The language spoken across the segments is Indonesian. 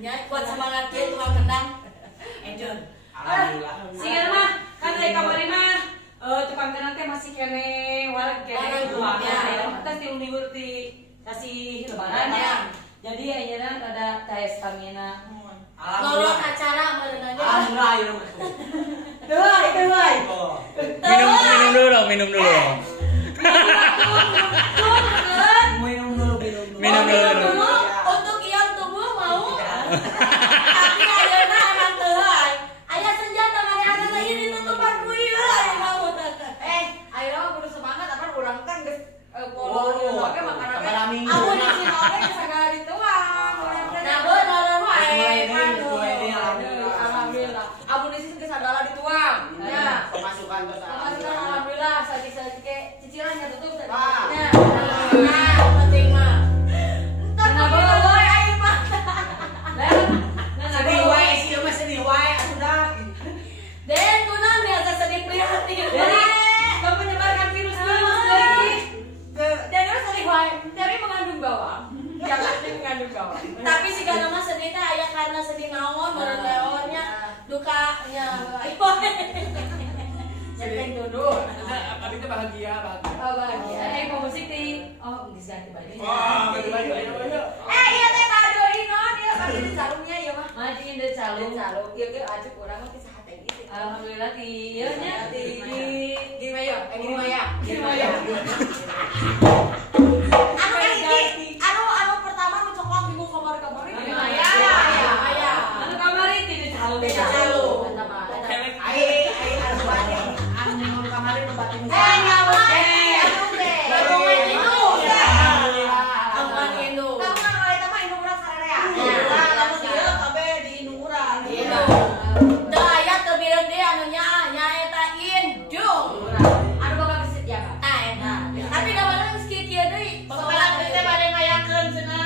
Ya, buat semangat dia tukang kendang. Enjon. Alhamdulillah. Sian mah kan dari kamari mah tukang kendang teh masih kene wareg kene dua kita tim libur di kasih lebaran ya. Jadi ayeuna rada teh stamina. Nolong acara meureun aja. Alhamdulillah. Minum dulu dong, minum dulu. Minum dulu. Untuk ion tubuh mau. Tapi ayeuna emang teu aya. Aya senjata mana lagi ditutupan ku ieu aya mau. Ayeuna kudu semangat apa urang kan geus polo oge makanan. Amun di sini oge geus sagala dituang. Nah, bener alhamdulillah. Amun di sini geus sagala dituang. Ya, Pemasukan terus alhamdulillah saji-saji ke cicilannya tutup tadi. Nah. Nah, penting mah. Entar boy aing mah. sedih wae sih mah sedih wae sudah. Den kunaon ya sedih prihatin. Kau menyebarkan virus lagi. Dan itu sedih wae, tapi mengandung bawang. Jangan mengandung bawang. Tapi si gana mah sedih teh aya karena sedih naon, meureun leornya dukanya. Jadi duduk. Tapi itu bahagia. Oh, bahagia. Mau musik di geus ganti baju. Wah, ganti baju. Iya teh kado inon dia kado di calungnya ya mah. Mati inde calung. Ieu ajak urang mah kisah hate gitu. Alhamdulillah di ieu nya Di Maya, di Maya. Anu pertama nu coklat minggu kamar di Maya. anu kamari di calung. Eta mah. Ai anu bade. Anu nengok kemarin nu batin. Nyawa anu teh. Barongan itu. Barongan itu. Kamu kan oleh eta mah indung urang sararea. Lamun dieu kabeh di indung urang. Teu aya teu bireun deui anu nya eta indung. Anu bakal geus ya, Pak. Eta. Tapi gambarna geus kieu deui. Soalna teh bade ngayakeun cenah.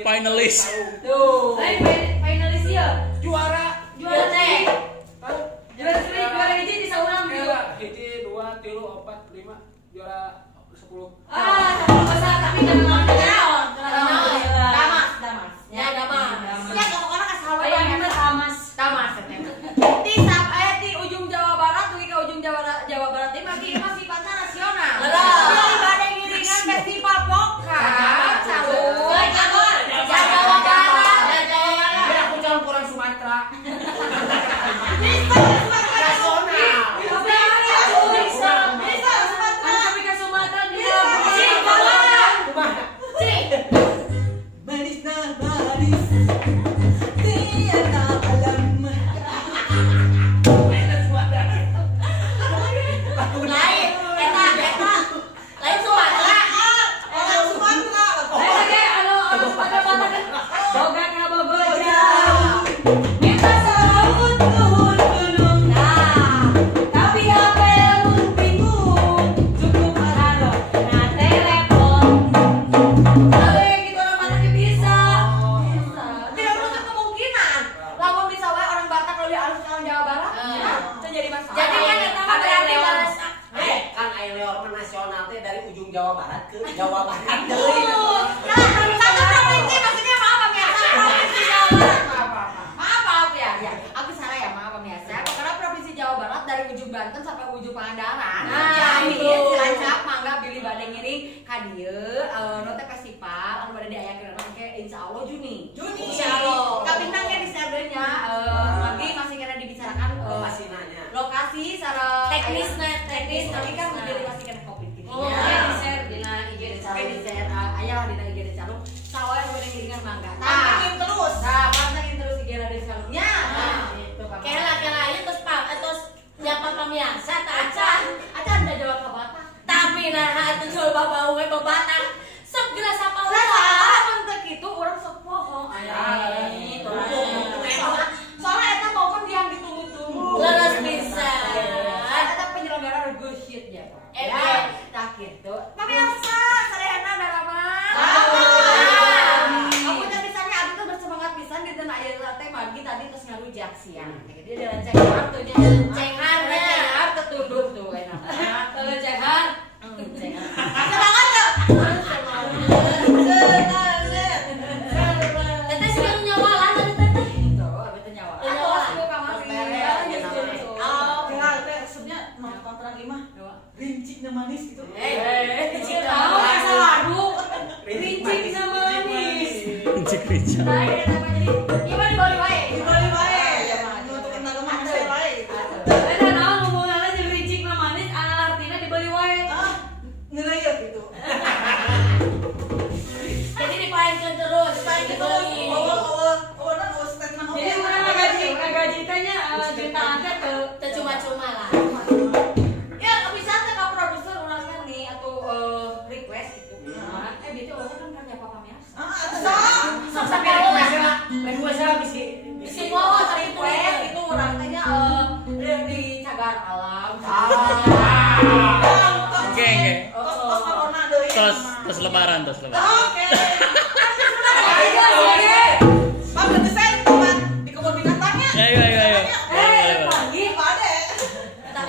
Finalis. Tuh. Finalis ya. Juara teh. Juara hiji di saurang gitu. hiji 2 3 4 5 juara 10. Tapi jangan mau Damas. Ya, damas. Ya, orang kasahabat Ayah ini tamas. Damas. Di ujung Jawa Barat, pergi ke ujung Jawa Barat ini masih sifatnya nasional. Jadi pada ngiringan festival poka. Jawa Barat. Biar aku calon kurang Sumatera. Jawa Barat ke Jawa Barat deui. Maksudnya maaf pemirsa, Provinsi Jawa Barat. Maaf ya. Aku salah ya, maaf pemirsa. Karena Provinsi Jawa Barat dari ujung Banten sampai ujung Pangandaran. Amin, Cilacap, Mangga, Billy Bade ngiring ka dieu note festival anu bade diayakeun ke insyaallah Juni. Insyaallah. Kapintang ge di servernya lagi masih kena dibicarakan lokasi secara teknis tapi kan menjadi masih kena Covid gitu. di share dina IG di Sampai di share aya dina IG di Calung. Sawah yang ngiringan Mangga. Pantengin terus. Pantengin terus IG di Calungnya. Itu Pak. Kela aja terus nyapa pamiarsa ta acan udah jawab ka Batak. Tapi nah atuh jual babau we Batak. Sok geura sapa Pizza. Nah, ini apa jadi? Iba di Bali wae. Di Bali wae. Untuk kenal ke manusia wae. Eta naon ngomongana jeung ricik mah manis artina di Bali wae. Ngelayap gitu. Jadi dipaenkeun terus. Supaya gitu. Oh, statement Jadi urang gaji teh nya jutaan teh Teu cuma-cuma lah. Ya, bisa teh ka produser urang kan nih atau request gitu. Gitu orang kan kerja papa biasa. Sok sampai request bisi bisi mau request itu orang tanya di cagar alam. Oke. Tos corona deui. Tos lebaran. Oke. Oke. Pak berarti saya di kebun binatangnya. Ayo. Pagi Pade.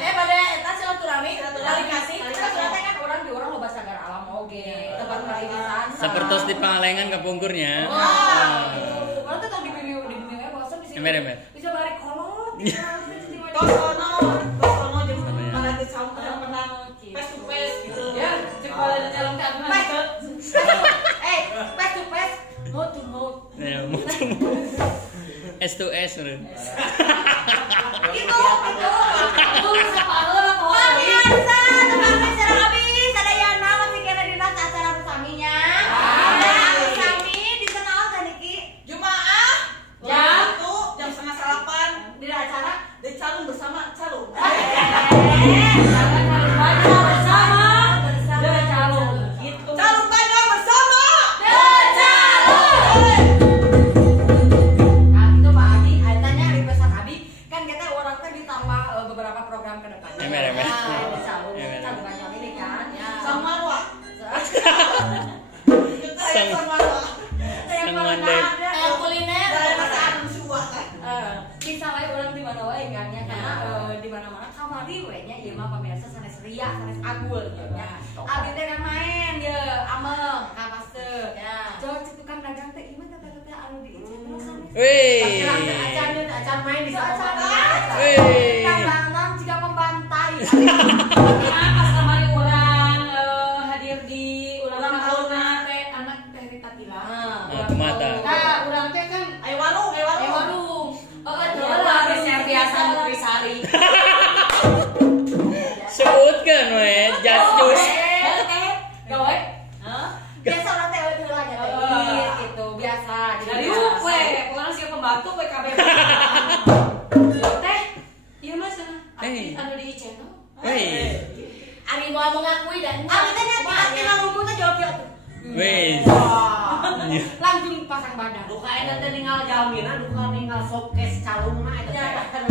Pada eta silaturahmi kali kasih kita kan orang di orang loba cagar alam oge tempat pariwisan. Sepertos di Pangalengan kapungkurnya. Orang tuh di bumi wae bosan di sini. Ember. Bisa balik kolot. Tos sono jeung malah dicampur menang face to face gitu. ya cek bala dalam keadaan Face to face, mouth to mouth. Ya, S to S. Itu. Lu sapa heula kok. Pemirsa, teman-teman secara habis ada Yana masih kena dina acara resaminya. Resami dikenal kan Niki? Jumaah Jam? jam 7:30 Di acara di calung bersama calung. Jangan harus baca bersama. Calung gitu. Calung banyak bersama. Nah, itu Pak Abi, tanya requestan Abi, kan kita orang teh ditambah beberapa program ke depannya. Emer. Nah, calung banyak ini kan. Ya. Sang Marwa. Sang- Sang Mandai. Kuliner. Dari masakan suah kan. Bisa wae orang di mana wae kan ya karena di mana-mana kamari we nya ieu mah pamirsa sanes ria, sanes agul gitu nya. Abi teh kan main ya ameng ka pasteuk. Jauh cek tukang dagang teh ieu mah teh anu di channel sanes. Wih. Acan main di acara. Wih. Kadang-kadang jika membantai. Pas kamari urang hadir di ulang tahunna teh anak teh Rita Tila. Kumata. Nah, urang teh kan Ayo warung. warung. Biasa Nutrisari. Sebutkan we, jus. Gawe. Biasa orang teh eueuh lah nya gitu, biasa. Dari we, pokoknya siapa pembantu we kabeh. Teh, ieu mah cenah. Anu di channel. Wih. Ari mau mengakui dan Abi teh nya tina ngomong teh jawab jawab. Wih. Langsung pasang badan. Duka eta teh ninggal jaminan, duka ninggal showcase calung mah eta teh.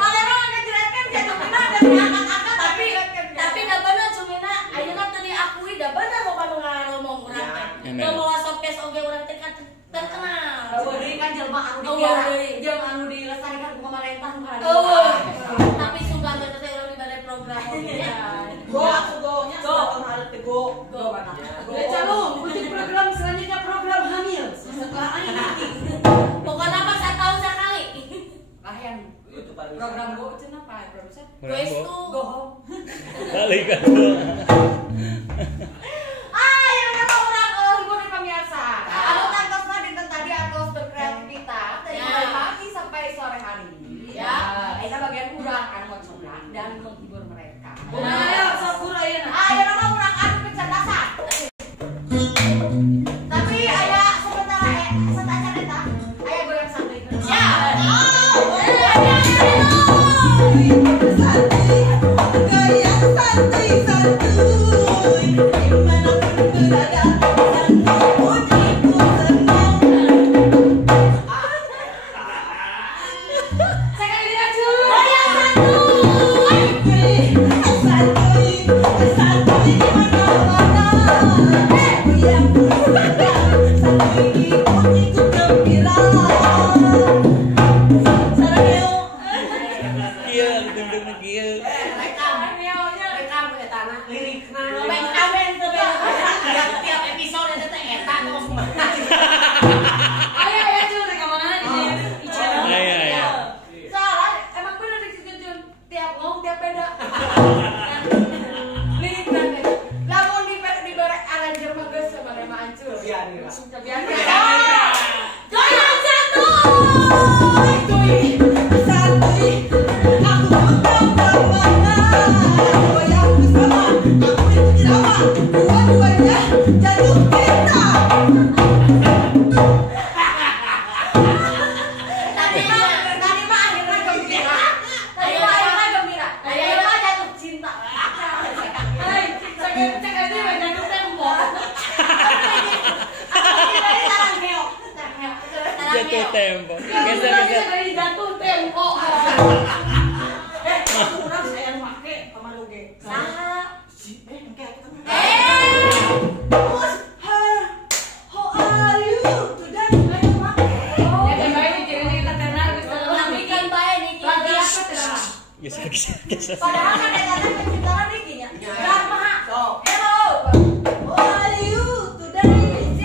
Malah orang ngejelaskan jatuh kena ada diangkat-angkat tapi da bener cumina ayeuna teu diakui da bener loba nu ngomong urang teh. Teu mau sokes oge urang teh kan terkenal. Deui kan jelema anu dipiara jeung anu dilestarikan ku pemerintah kan. Tapi sungkan teh teh urang di balai program oge. Go atuh go nya tahun hareup teh go. Udah calung, untuk program selanjutnya program hamil. Setelah aing nanti. Pokoknya apa saya tahu sekali. Lahian Itu paling program go cenah apa produser? Program Go. Go home. Balik kan. Yang kata orang hibur di pemirsa. Anu tantosna dinten tadi atos berkreativitas dari mulai pagi sampai sore hari. Ya, ini bagian kurang anu mencoba dan menghibur mereka. Ayo, sok guru ayeuna. Ayo nama Arira. Goyang satu. Dua-duanya jatuh cinta. Tadi mah akhirnya gembira. Tadi mah akhirnya gembira. Tadi mah jatuh cinta. Hai, cek aja banyak tembok. Jatuh tempo. Geser Geser-geser. dari jatuh tembok. Kurang saya make kemana ge. Saha. How are you today? Ya kan baik mikirin kita kenal Namikan bae niki. lagi apa tidak? Geser-geser. Padahal kan ada penciptaan niki nya. Dharma. So, Hello. how are you today?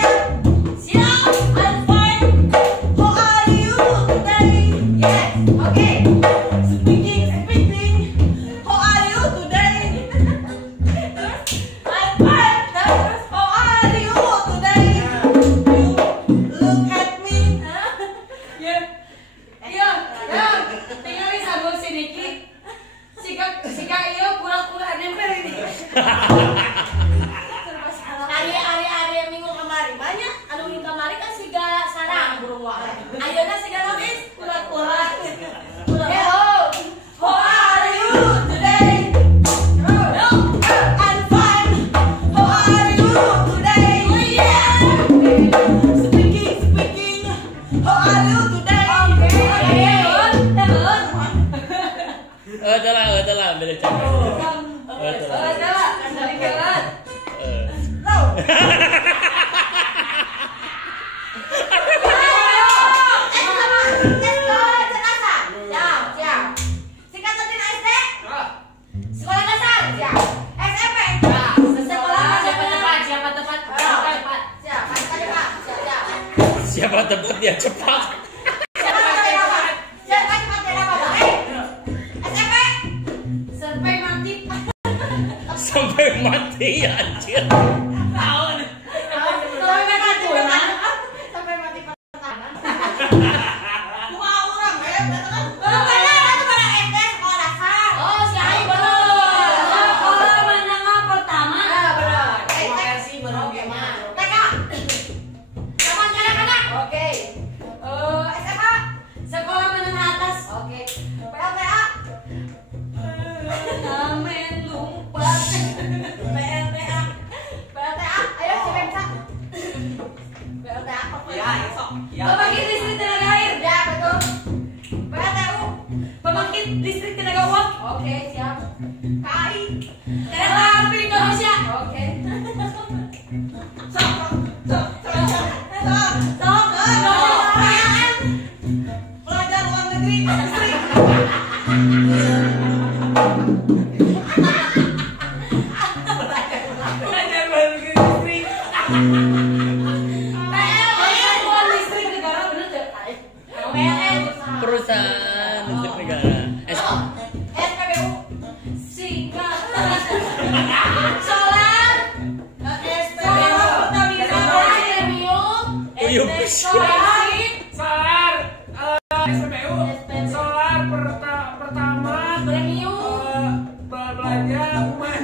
Siap. I'm fine. How are you today? Yes. Oke. Speaking. How are you today? I'm fine. Terus. How are you today? You look at me. Ya, iya, ya, tinggal di sabun sedikit. Sika iya pura-pura nempel ini. Hari minggu kemarin banyak. Anu minggu kemarin kan siga sarang burung wae. Ayeuna siga nangis pura-pura. Hello. How are you today? I'm fine. How are you today? Speaking. How are you today? Telah, beda cakap. Adalah dari kelas. Siapa tempat dia cepat. Sampai mati. Sampai mati anjir. Mau orang Sekolah menengah pertama. Sekolah menengah atas. Amin lupa. Pembangkit listrik tenaga air. Pembangkit listrik tenaga uap. Oke, siap. Kereta api Indonesia. Oke. Pelajar luar negeri. Satuan listrik negara bener tuh. Perusahaan listrik negara. SPBU. Singkatan. Solar. Pertamina. Premium. Uyuh. Solar SPBU solar pertama Premium. belanja umat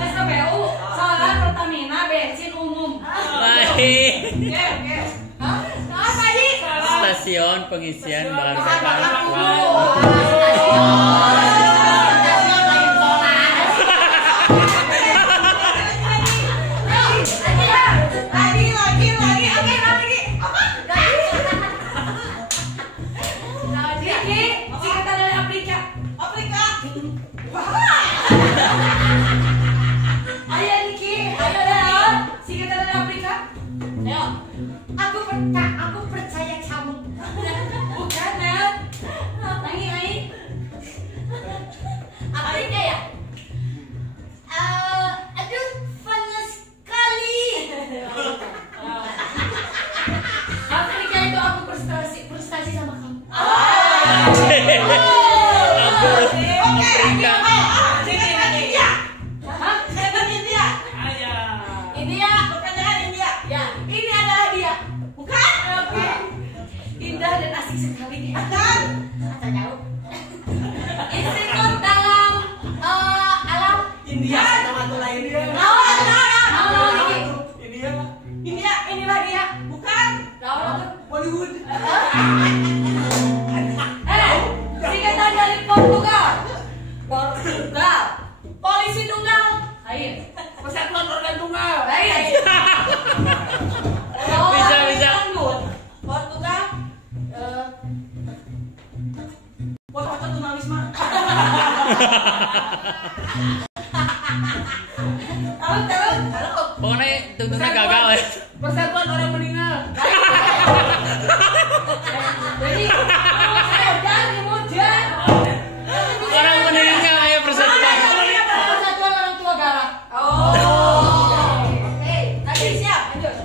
SPBU. Solar Pertamina bensin umum. Baik. Hah? Apa sih? Stasiun pengisian bahan bakar. Niki, singkatan dari Afrika. Ayo Niki, ayo Leon, singkatan dari Afrika. Ayo. Aku percaya kamu. Bukan Leon. Lagi. satu lain dia. Ini ya. Ini lagi ya. Bukan. Bollywood. Singkatan dari Portugal. Polisi tunggal. Lain. Persatuan organ tunggal. Lain. Bisa. Portugal. Foto tunawisma. Tahu. Pokoknya tuntunnya gagal ya. Persatuan orang meninggal. Jadi mudah. Orang meninggal ya persatuan. Persatuan orang tua galak. Oke, tadi siap. Lanjut.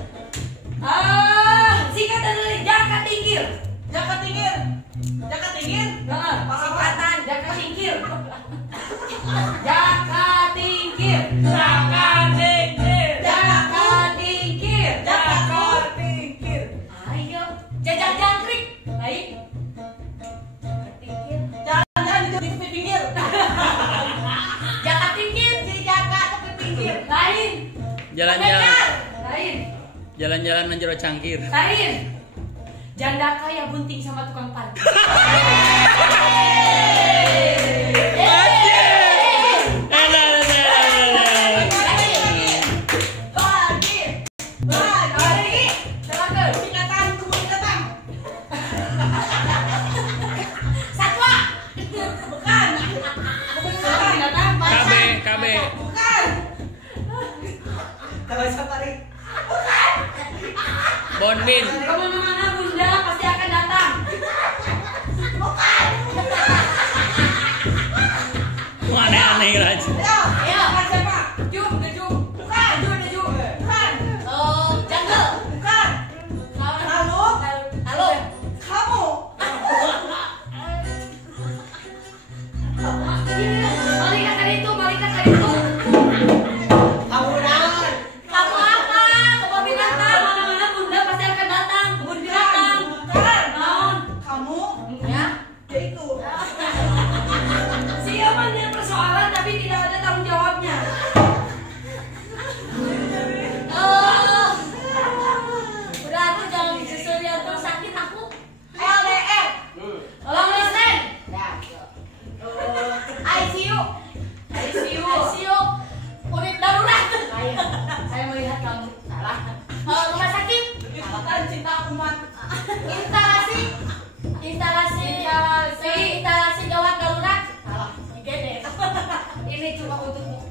Singkatan dari Jaka Tingkir. Jaka tingkir. Singkatan Jaka Tingkir. Jaka Tingkir. Ayo. Jajak jangkrik. Lain. Jalan-jalan di tepi pinggir. Jaka tingkir, jadi jaka tepi pinggir. Lain. Jalan-jalan. Lain. Jalan-jalan menjero cangkir. Lain. Janda kaya bunting sama tukang parkir. KB. Bonbin. Kemana-mana bunda pasti akan datang. Aneh-aneh Raj. Malaikat itu. Kamu apa? Kebun binatang. Kemana-mana bunda pasti akan datang. Kebun binatang. Naon? Ya. Siapa yang persoalan tapi tidak ada tanggung jawabnya. Udah aku jangan disesali atau sakit aku. LDR. Tolong listen. ICU. ICU. Unit darurat. Saya melihat kamu salah. Rumah sakit. Ikatan cinta umat. Instalasi gawat darurat. Salah. IGD. Ini cuma untukmu.